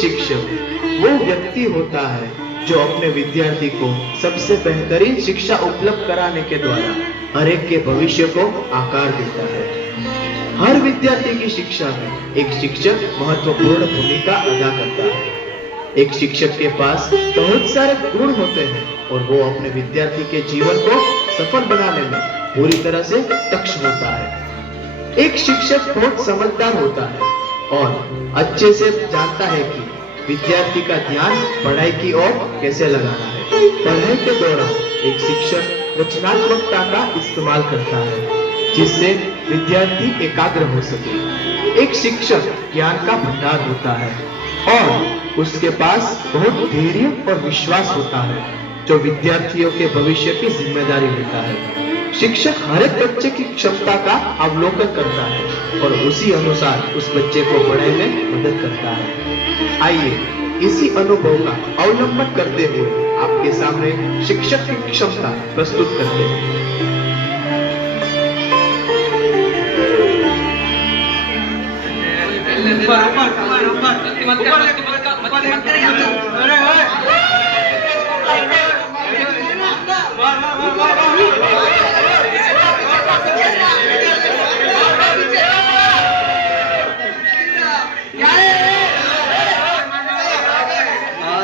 शिक्षक वो व्यक्ति होता है जो अपने विद्यार्थी को सबसे बेहतरीन शिक्षा उपलब्ध कराने के द्वारा हर एक के भविष्य को आकार देता है। हर विद्यार्थी की शिक्षा में एक शिक्षक महत्वपूर्ण भूमिका अदा करता है। एक शिक्षक के पास बहुत सारे गुण होते हैं और वो अपने विद्यार्थी के जीवन को सफल बनाने में पूरी तरह से दक्ष होता है। एक शिक्षक बहुत समझदार होता है और अच्छे से जानता है कि विद्यार्थी का ध्यान पढ़ाई की ओर कैसे लगाना है। पढ़ाई के दौरान एक शिक्षक रचनात्मकता का इस्तेमाल करता है जिससे विद्यार्थी एकाग्र हो सके। एक शिक्षक ज्ञान का भंडार होता है और उसके पास बहुत धैर्य और विश्वास होता है जो विद्यार्थियों के भविष्य की जिम्मेदारी लेता है। शिक्षक हर एक बच्चे की क्षमता का अवलोकन करता है और उसी अनुसार उस बच्चे को पढ़ाई में मदद करता है। आइए इसी अनुभव का अवलंबन करते हुए आपके सामने शिक्षक की क्षमता प्रस्तुत करते हैं।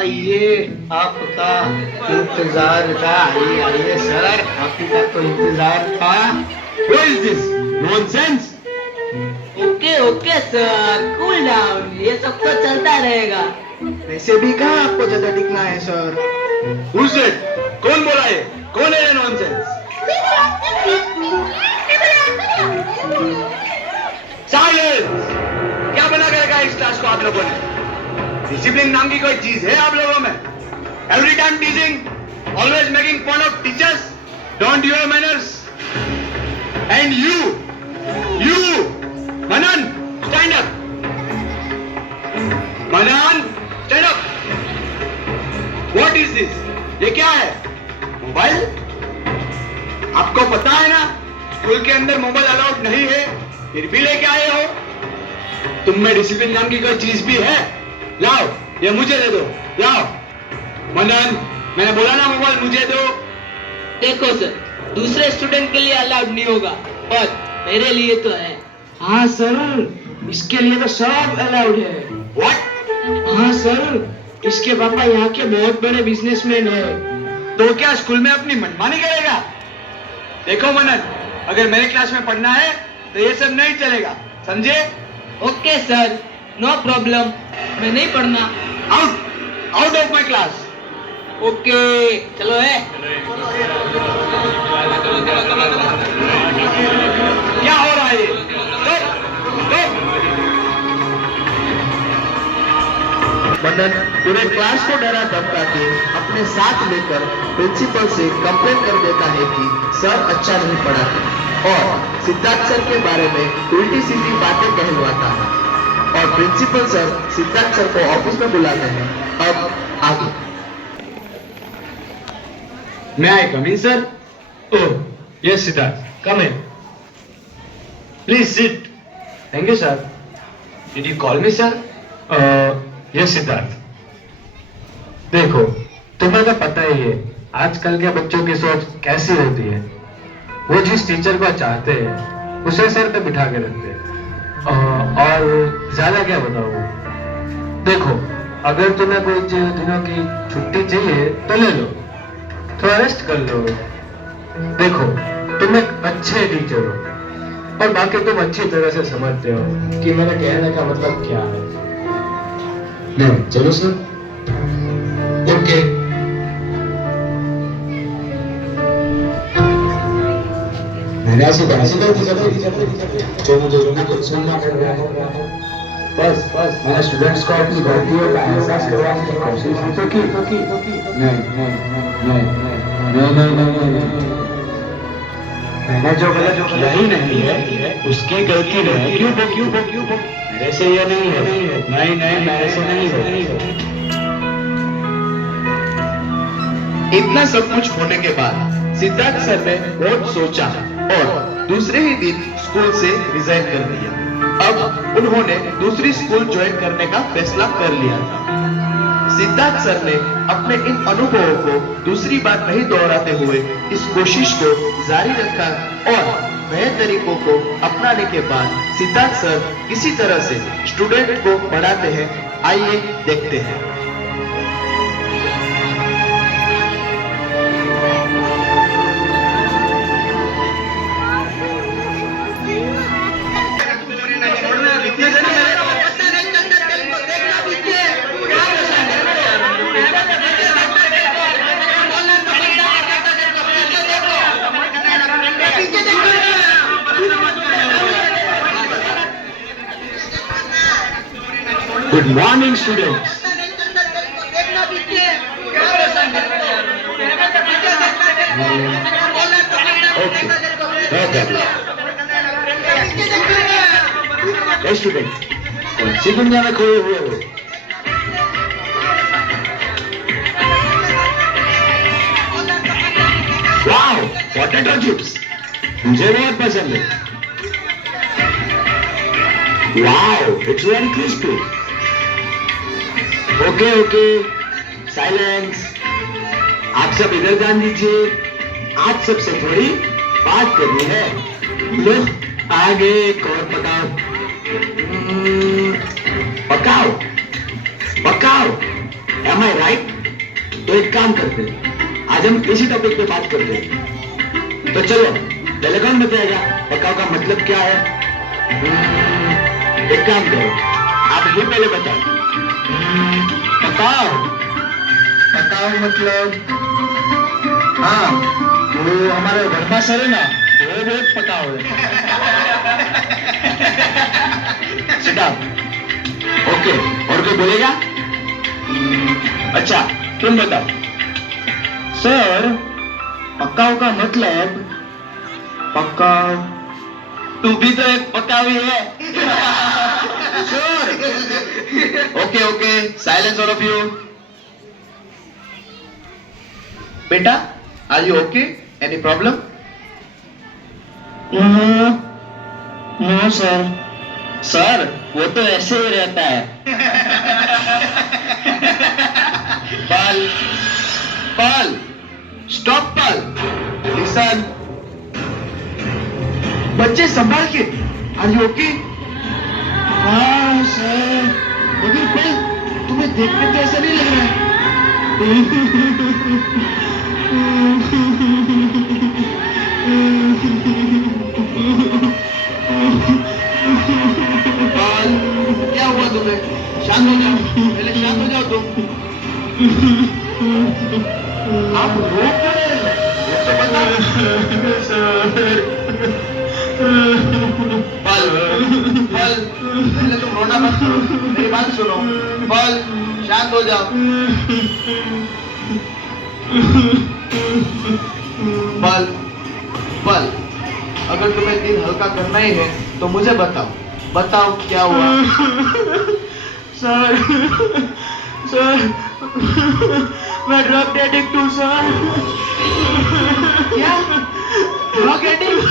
ये आपका इंतजार था। आइए सर, आपका तो इंतजार था। What is this? Nonsense? Okay sir, cool down, ये सब तो चलता रहेगा। वैसे भी कहाँ आपको ज्यादा टिकना है सर। Who said? कौन बोला है? कौन है ये nonsense? Silence! क्या बना कर रखा है इस क्लास को आप लोगों ने? डिसिप्लिन नाम की कोई चीज है आप लोगों में? Every time teasing, always making fun of teachers, don't you have manners? And you, Manan, stand up. Manan, stand up. What is this? ये क्या है? मोबाइल? आपको पता है ना स्कूल के अंदर मोबाइल अलाउड नहीं है, फिर भी लेके आए हो? तुम में डिसिप्लिन नाम की कोई चीज भी है? लाओ, ये मुझे दे दो, लाओ। मनन, मैंने बोला ना मोबाइल मुझे दो। देखो सर, दूसरे स्टूडेंट के लिए अलाउड नहीं होगा और मेरे लिए तो है। हाँ सर, इसके लिए तो सब अलाउड है। What? हाँ सर, इसके पापा यहाँ के बहुत बड़े बिजनेसमैन है। तो क्या स्कूल में अपनी मनमानी करेगा? देखो मनन, अगर मेरे क्लास में पढ़ना है तो ये सब नहीं चलेगा, समझे? ओके सर, नो प्रॉब्लम, मैं नहीं पढ़ना। Out of my class. Okay, चलो है। क्या हो रहा है ये? मनन पूरे क्लास को डरा धमका के अपने साथ लेकर प्रिंसिपल से कंप्लेन कर देता है कि सर अच्छा नहीं पढ़ाते और सिद्धार्थ सर के बारे में उल्टी सीधी बातें कहलवाता है और प्रिंसिपल सर सिद्धार्थ सर को ऑफिस में बुलाते हैं। अब आगे। May I come in, sir? Oh, yes, Siddharth. Come in. Please sit. Thank you, sir. Did you call me, sir? Yes, Siddharth. देखो, तुम्हें तो पता ही है आजकल के बच्चों की सोच कैसी होती है। वो जिस टीचर को चाहते हैं उसे सर पे बिठा के रखते हैं और ज्यादा क्या बताऊं। देखो, अगर तुम्हें कोई दिनों की छुट्टी चाहिए तो ले लो, थोड़ा रेस्ट कर लो। देखो, तुम एक अच्छे टीचर हो और बाकी तुम अच्छी तरह से समझते हो कि मेरा कहने का मतलब क्या है। नहीं, चलो सर। ओके। मैंने ऐसी जो मुझे सुनना पड़ रहा है। बस मैंने स्टूडेंट्स को अपनी गलतियों का एहसास करवाने की कोशिश तो की। नहीं। मैंने जो गलत किया ही नहीं है उसकी गलती नहीं। क्यों मेरे से ये नहीं है। नहीं मेरे से नहीं है। इतना सब कुछ होने के बाद सिद्धार्थ सर ने बहुत सोचा और दूसरे ही दिन स्कूल से रिजाइन कर दिया। अब उन्होंने दूसरी स्कूल ज्वाइन करने का फैसला कर लिया था। सिद्धार्थ सर ने अपने इन अनुभवों को दूसरी बार नहीं दोहराते हुए इस कोशिश को जारी रखा और नए तरीकों को अपनाने के बाद सिद्धार्थ सर किसी तरह से स्टूडेंट को पढ़ाते हैं। आइए देखते हैं। Good morning, students. Okay, no problem. Hey, students. कौन सी दुनिया में खोए हुए हो? Wow, potato chips. मुझे बहुत पसंद है. Wow, it's very crispy. Okay okay, silence. आप सब इधर ध्यान दीजिए। आप सबसे थोड़ी बात करनी है। लो आगे एक और पकाओ। पकाओ पकाओ। Am I right? तो एक काम करते हैं, आज हम इसी टॉपिक पे बात करते हैं। तो चलो पहले कौन बताएगा पकाओ का मतलब क्या है? एक काम करो, आप ही पहले बताओ। पकाओ पकाओ मतलब, हाँ वो हमारे वर्मा सर है ना, वो बहुत पकाओ है। Sit down. ओके, और कोई बोलेगा? अच्छा तुम बताओ। सर पकाओ का मतलब, पकाओ, तू भी तो एक पकाओ ही है। Okay okay, silence all of you. बेटा, are you okay? Any problem? No sir. Sir वो तो ऐसे ही रहता है। पल पल, स्टॉप पल, लिसन। बच्चे संभाल के, आर यू ओके? हाँ सर। मगर पल, तुम्हें देखने तो ऐसा नहीं लग रहा है। पल, क्या हुआ तुम्हें? शांत हो जाओ, पहले शांत हो जाओ तुम। आप रो क्यों रहे हो? ये तो बता। पल पल, पहले तुम रोना मत करो, मेरी बात सुनो। पल, शांत हो जाओ। पल पल, अगर तुम्हें दिल हल्का करना ही है तो मुझे बताओ, बताओ क्या हुआ? सर सर, मैं ड्रग एडिक्ट हूँ सर। क्या? Drug addict?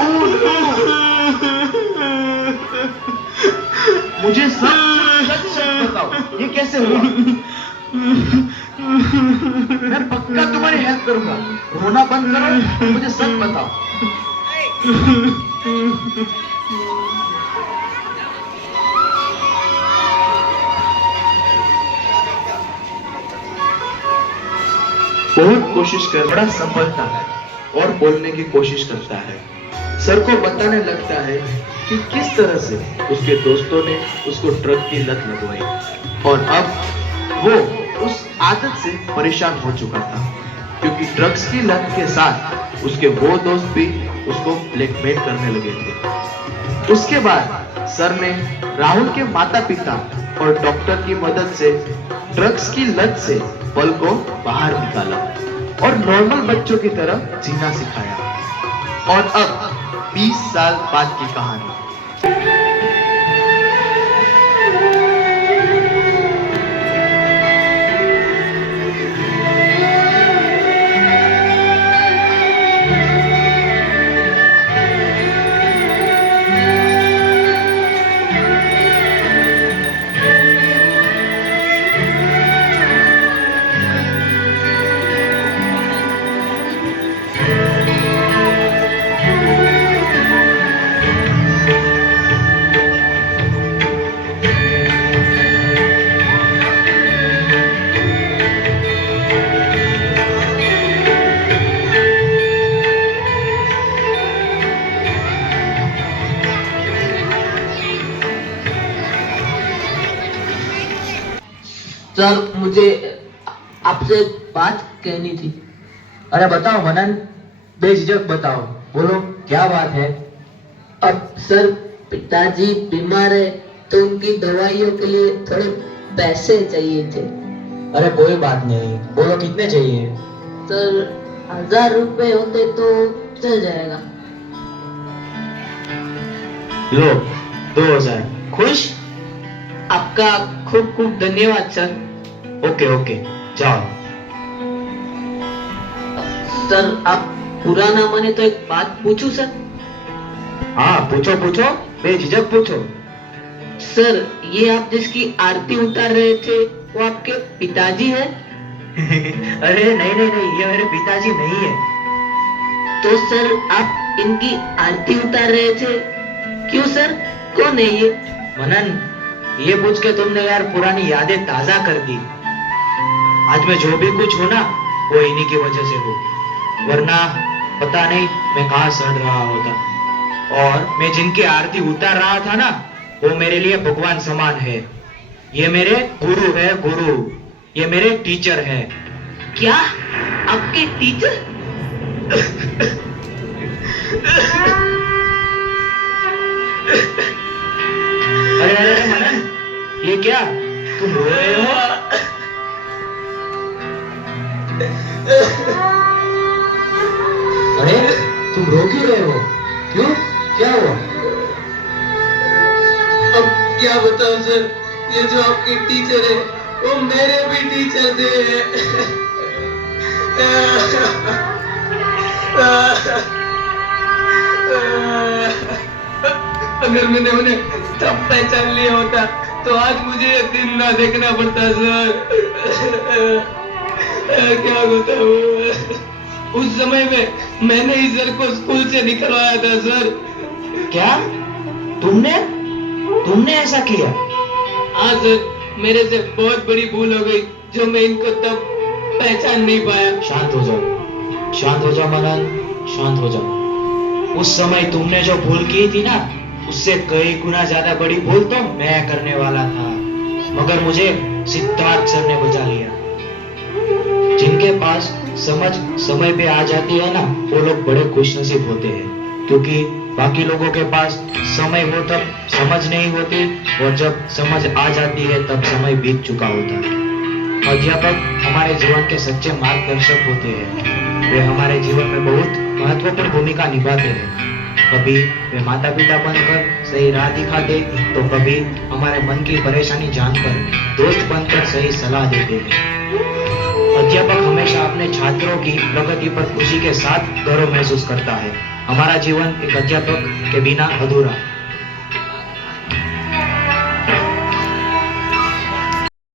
Oh no! मुझे सच सच बताओ, ये कैसे हुआ? मैं पक्का तुम्हारी हेल्प करूंगा। रोना बंद करो, मुझे सच बताओ। बहुत कोशिश कर, बड़ा संभलता है और बोलने की कोशिश करता है। सर को बताने लगता है कि किस तरह से उसके दोस्तों ने उसको ड्रग की लत लगवाई और अब वो उस आदत से परेशान हो चुका था, क्योंकि ड्रग्स की लत के साथ उसके वो दोस्त भी उसको ब्लैकमेल करने लगे थे। उसके बाद सर ने राहुल के माता पिता और डॉक्टर की मदद से ड्रग्स की लत से पल को बाहर निकाला और नॉर्मल बच्चों की तरह जीना सिखाया। और अब 20 साल बाद की कहानी। सर मुझे आपसे बात कहनी थी। अरे बताओ मनन, बेझिझक बताओ, बोलो क्या बात है। अब सर पिताजी बीमार है तो उनकी दवाइयों के लिए थोड़े पैसे चाहिए थे। अरे कोई बात नहीं, बोलो कितने चाहिए। सर 1000 रुपए होते तो चल जाएगा। लो 2000। खुश? आपका खूब खूब धन्यवाद सर। ओके ओके, जाओ। सर आप बुरा ना माने तो एक बात पूछूं सर? हाँ पूछो पूछो, बेझिझक पूछो। सर ये आप जिसकी आरती उतार रहे थे वो आपके पिताजी हैं? अरे नहीं नहीं नहीं, ये मेरे पिताजी नहीं है। तो सर आप इनकी आरती उतार रहे थे क्यों सर? कौन है ये? मनन, ये पूछ के तुमने यार पुरानी यादें ताजा कर दी। आज मैं जो भी कुछ हूँ ना, वो इन्हीं की वजह से हूँ, वरना पता नहीं मैं कहाँ सड़ रहा होता। और मैं जिनकी आरती उतार रहा था ना, वो मेरे लिए भगवान समान है। ये मेरे गुरु है, गुरु। ये मेरे टीचर है। क्या आपके टीचर? अरे अरे अरे मनन, ये क्या, तुम रो रहे हो? अरे तुम रो क्यों रहे हो? क्यों, क्या हुआ? अब क्या बताऊं सर, ये जो आपके टीचर है वो मेरे भी टीचर थे। अगर मैंने उन्हें तब पहचान लिया होता तो आज मुझे ये दिन ना देखना पड़ता सर। क्या बताऊं, उस समय में मैंने ही सर को स्कूल से निकलवाया था सर। क्या तुमने ऐसा किया? हाँ सर, मेरे से बहुत बड़ी भूल हो गई जो मैं इनको तब पहचान नहीं पाया। शांत हो जाओ, शांत हो जाओ मनन, शांत हो जाओ। उस समय तुमने जो भूल की थी ना, उससे कई गुना ज्यादा बड़ी भूल तो मैं करने वाला था, मगर मुझे सिद्धार्थ सर ने बचा लिया। जिनके पास समझ समय पे आ जाती है ना, वो लोग बड़े खुशनसीब होते हैं, क्योंकि बाकी लोगों के पास समय हो तब समझ नहीं होती, और जब समझ आ जाती है तब समय बीत चुका होता है। अध्यापक हमारे जीवन के सच्चे मार्गदर्शक होते हैं। वे हमारे जीवन में बहुत महत्वपूर्ण भूमिका निभाते हैं। कभी वे माता पिता बनकर सही राह दिखाते, तो कभी हमारे मन की परेशानी जानकर दोस्त बनकर सही सलाह देते हैं। अध्यापक हमेशा अपने छात्रों की प्रगति पर खुशी के साथ गर्व महसूस करता है। हमारा जीवन एक अध्यापक के बिना अधूरा।